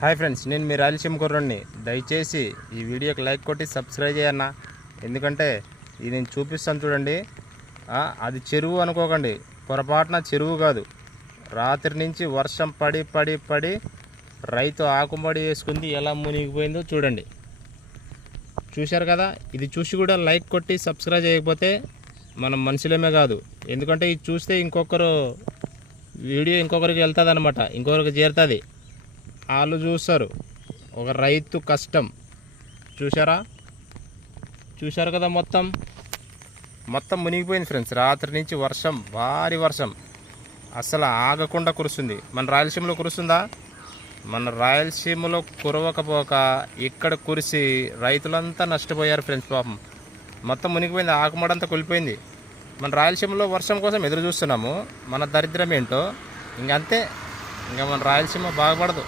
Hi friends, నేను మీ రాయలసీమ కుర్రోడిని. దయచేసి ఈ వీడియోకి లైక్ కొట్టి సబ్స్క్రైబ్ చేయన్నా. ఎందుకంటే ఇది నేను చూపిస్తాను చూడండి. అది చెరువు అనుకోకండి, పొరపాటున చెరువు కాదు. రాత్రి నుంచి వర్షం పడి పడి పడి రైతు ఆకుమడి వేసుకుంది, ఎలా మునిగిపోయిందో చూడండి. చూశారు కదా. ఇది చూసి కూడా లైక్ కొట్టి సబ్స్క్రైబ్ చేయకపోతే మనం మనుషులమే కాదు. ఎందుకంటే ఇది చూస్తే ఇంకొకరు వీడియో ఇంకొకరికి వెళ్తుంది అనమాట, ఇంకొకరికి చేరుతుంది. వాళ్ళు చూస్తారు ఒక రైతు కష్టం. చూశారు కదా. మొత్తం మునిగిపోయింది ఫ్రెండ్స్. రాత్రి నుంచి వర్షం, భారీ వర్షం, అసలు ఆగకుండా కురుస్తుంది. మన రాయలసీమలో కురుస్తుందా? మన రాయలసీమలో కురవకపోక ఇక్కడ కురిసి రైతులంతా నష్టపోయారు ఫ్రెండ్స్. పాపం మొత్తం మునిగిపోయింది, ఆకుమడంతా కూలిపోయింది. మన రాయలసీమలో వర్షం కోసం ఎదురు చూస్తున్నాము. మన దరిద్రం ఏంటో ఇంకంతే. ఇంకా మన రాయలసీమ బాగుపడదు.